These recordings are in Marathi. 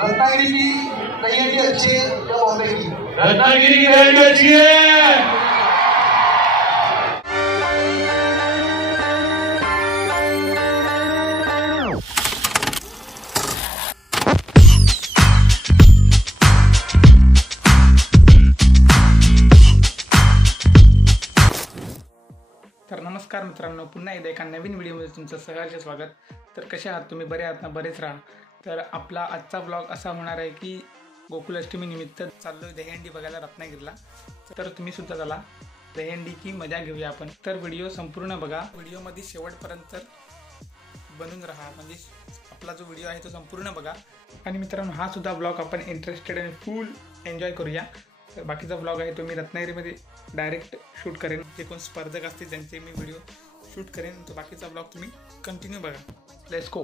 रत्नागिरी की दहीहंडी अच्छी है या बॉम्बे की? रत्नागिरी की दहीहंडी अच्छी है। तर नमस्कार मित्रांनो, पुन्हा एकदा एका नवीन व्हिडिओमध्ये तुमचं सहर्ष स्वागत। तर कसे आहात तुम्ही? बरे आहात ना? बरेच राहा। तर आपला आजचा व्लॉग असा होणार आहे की गोकुलाष्टमी निमित्त चाललोय दहीहंडी बघायला रत्नागिरीला। तर तुम्ही सुद्धा चला, दहीहंडीची मजा घेऊया आपण। तर व्हिडिओ संपूर्ण बघा, व्हिडिओमध्ये शेवटपर्यंत बनून राहा, म्हणजे आपला जो व्हिडिओ आहे तो संपूर्ण बघा। आणि मित्रांनो, हा सुद्धा व्लॉग आपण इंटरेस्टेड आणि फुल एन्जॉय करूया। तर बाकीचा व्लॉग आहे तो मी रत्नागिरीमध्ये डायरेक्ट शूट करेन, जे कोण स्पर्धक असतील त्यांचे मी व्हिडिओ शूट करेन। तो बाकीचा व्लॉग तुम्ही कंटिन्यू बघा। Let's go.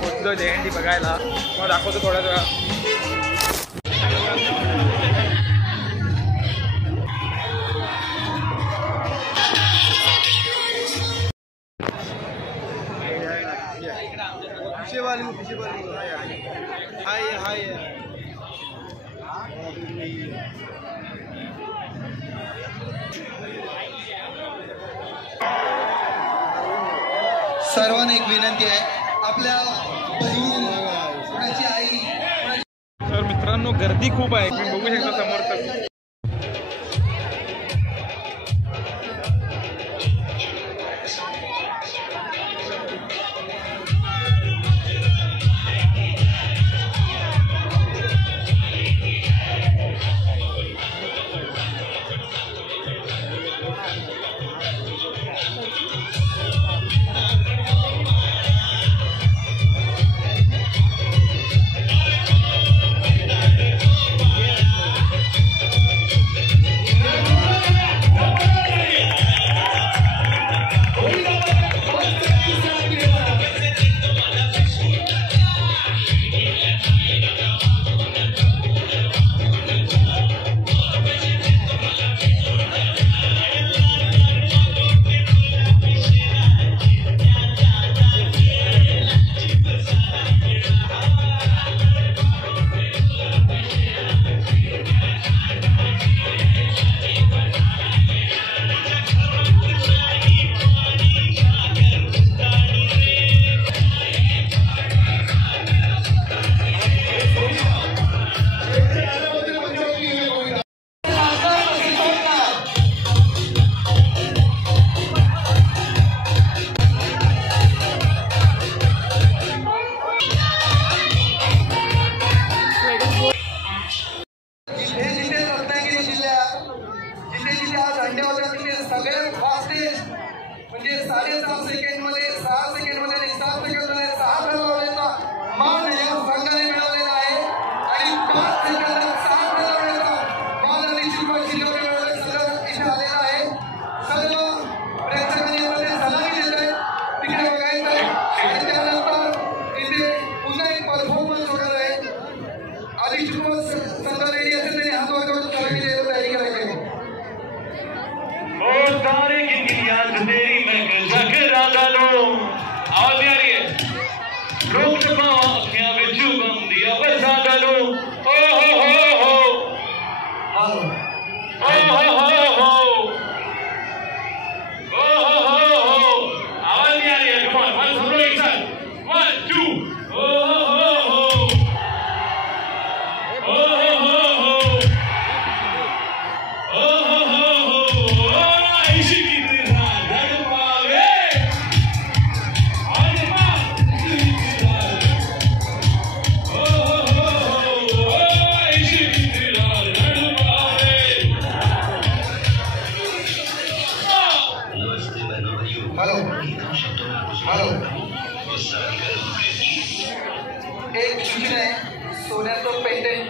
पोचलो दहीहंडी बघायला, मग दाखवतो थोड्या वेळा। सर्वांना एक विनंती आहे, आपल्या बहीण कोणाची आई। तर मित्रांनो, गर्दी खूप आहे, तुम्ही बघू शकता समोर। तर सगळ्यात फास्टेस्ट म्हणजे 6.5 सेकंडमध्ये 6 सेकंडमध्ये 7 सेकंडमध्ये 6 रन लावण्याचा मान या संघाने मिळवलेला आहे। आणि 5 सेकंदात 7 रन लावण्याचा मान निश्चितपणे मिळवलेला संघ इथे आलेला आहे। सर्व प्रेक्षकांनी मध्ये सलामी देत आहेत, तिकडे बघायचं आहे। आणि त्यानंतर इथे पुन्हा एक परफॉर्मन्स होणार आहे। आधी संघ रेडी असेल तरी हात वर करून सलामी द्यायला तयारी करायची आहे। तारे की याद तेरी मैं जगरा डालो आवाज आ रही है। रोक चुका आँखें बिचू बंदी बसा डालो। ओ हो हो हो ओ हो हो हो ओ हो हो हो आवाज नहीं आ रही है। कम ऑन, वन सब लोग एक साथ, 1 2 ओ हो हो हो ओ हो हो हो ओ हो हो हो इसी की तरह धड़पावे आज मां ओ हो हो इसी की तरह धड़पावे। हेलो हेलो, एक सूचना आहे, सोन्याचं पेंडेंट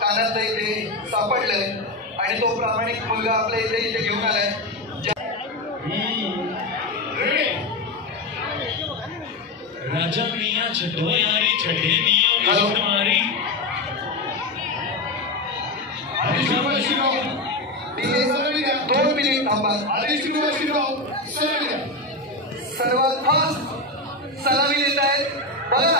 कानातलं इथे सापडलंय आणि तो प्रामाणिक मुलगा आपल्या इथे घेऊन आलाय। राजा मियां छठो यारी छठे नियम तुम्हारी। दोन मिनिट थांबा। सर्वात फास्ट सलामी देत आहेत बघा।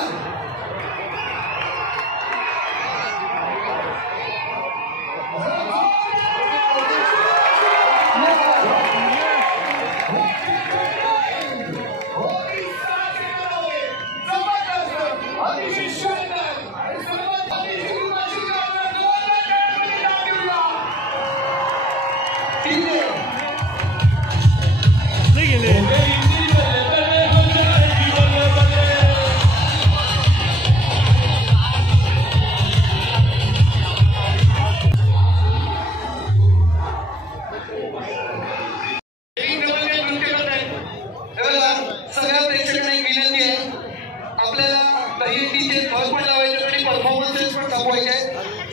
आपल्याला दहीहंडीचे फळ पण लावायचे आणि परफॉर्मन्सेस पण दाखवायचे.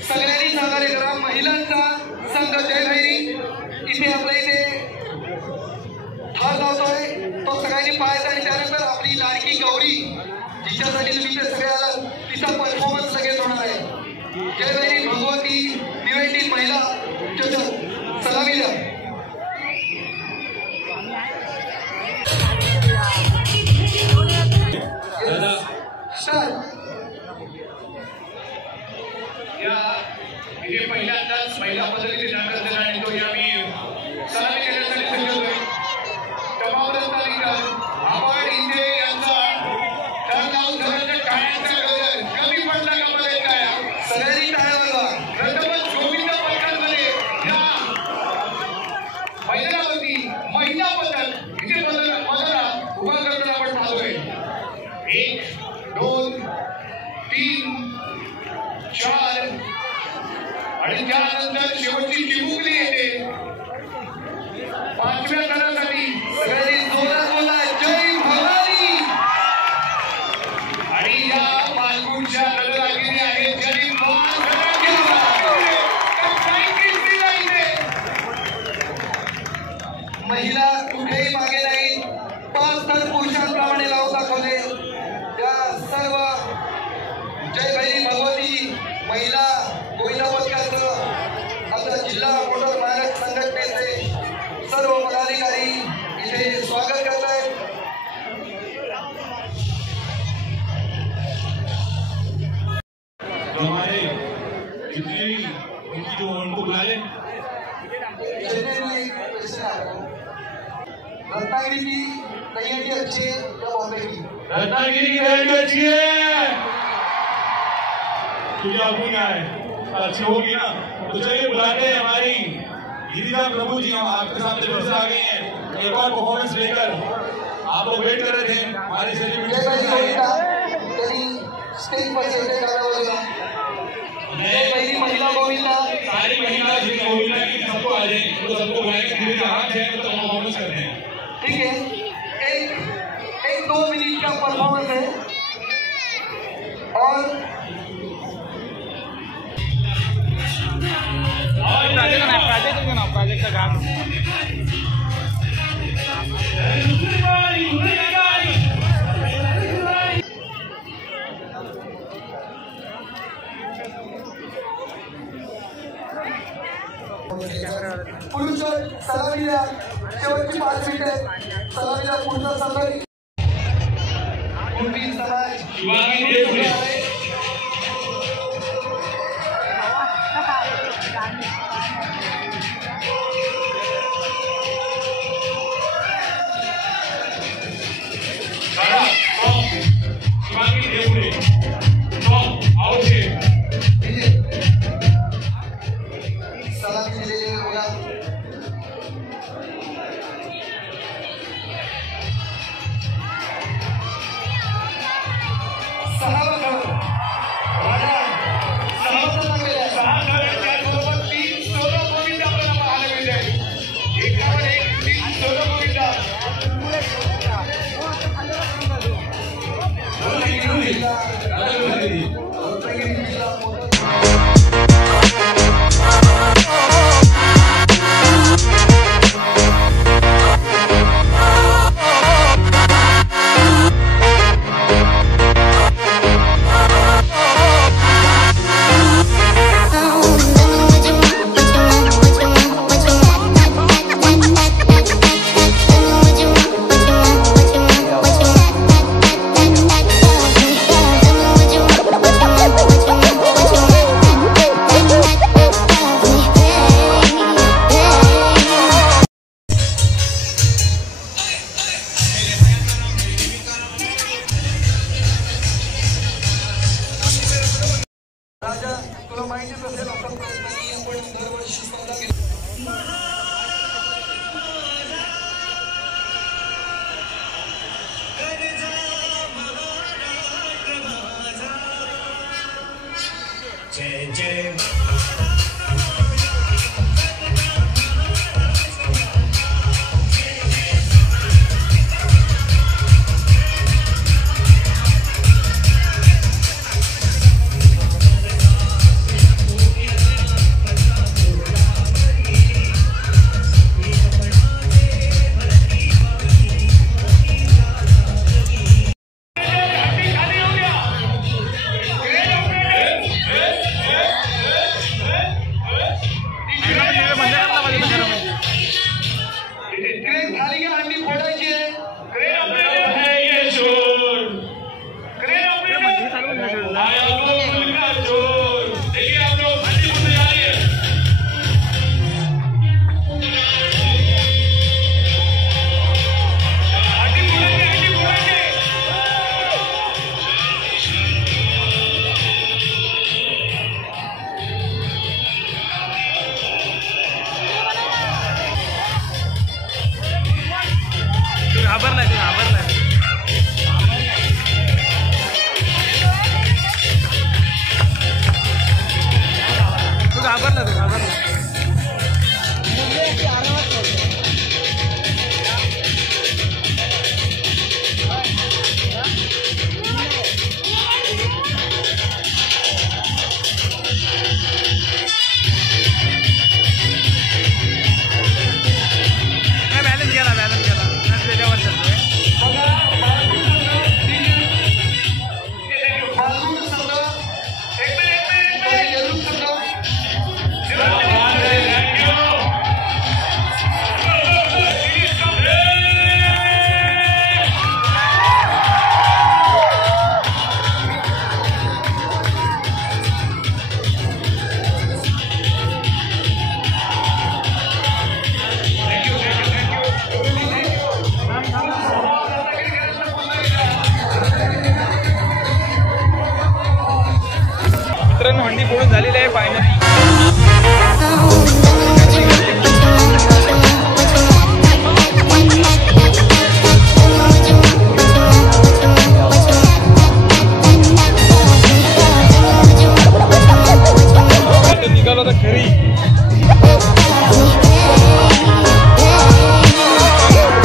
सगळ्यांनी सहकार्य करा. महिलांचा संघ जय भैरी इथे आपल्या इथे हार लावतोय, तो सगळ्यांनी पाहायचा. आणि त्यानंतर आपली लाडकी गौरी जिच्यासाठी तुम्ही ते सगळे आलात तिचा परफॉर्मन्स लगेच होणार आहे. जय भैरी भगवती भिवंडी महिला सलामी द्या. इथे पहिल्यांदाच महिला पद्धतीने नाटक झाला आणि तो या मी सलामी करण्यासाठी सांगितलोय. टमावरच तालिका आपण इथे यांचा टर्न लावून धरण्याच्या टाळ्यांचा गजर कमी पडला का मध्ये काय सगळ्यांनी टाळ्या वाजवा. रथपथ गोविंद पथकांमध्ये या मैदानावरती महिला पथक इथे मदरा उभा करताना आपण पाहतोय. 1 2 3 4 आणि त्यानंतर शेवटची चिमुकली येते 5व्या थरासाठी. सगळ्यांनी जोरात बोला जय भवानी. आणि या मालगुणच्या दलरागिरी आहेत ज्यांनी महिला कुठेही मागे नाही. 5 थर पुरुषांप्रमाणे लावून दाखवले. त्या सर्व जय भैरी भगवती महिला गोविंद पथकाचं आमच्या जिल्हा मोटर मालक संघटनेचे सर्व पदाधिकारी इथे स्वागत करत आहेत. हमारे जितने उनकी जो उनको बुला लें. रत्नागिरी की दहीहंडी अच्छी है या बॉम्बे की? रत्नागिरी की दहीहंडी अच्छी है. तुझे आपको क्या है अच्छी होगी ना. तो चलिए बुलाते हैं हमारी गिरिजा प्रभु जी. हम आपके सामने फिर से आ गए हैं एक और परफॉर्मेंस लेकर. आप लोग वेट कर रहे थे हमारी सेलिब्रिटी. स्टेज पर से महिला गोविंदा सारी महिला जितने गोविंदा की सबको आ जाए तो सबको बुलाएंगे. धीरे धीरे आराम से तो परफॉर्मेंस करते हैं. ठीक है. एक 2 मिनट का परफॉर्मेंस है और प्रोजेक्ट का काम पुरुष सलामी द्या. शेवटची 5 मिनिटे सलामी द्या. पुढचा संघ कुणबी समाज सलामी दिलेली बघा. मित्रांनो हंडी फोडून झालेली आहे फायनली. निघालो तर खरी.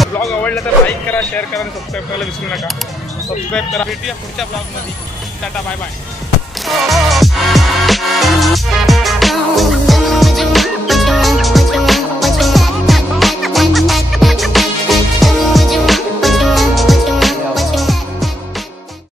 ब्लॉग आवडला तर लाईक करा, शेअर करा आणि सबस्क्राईब करायला विसरू नका. सबस्क्राईब करा. भेटूया पुढच्या ब्लॉगमध्ये. Tata bye bye.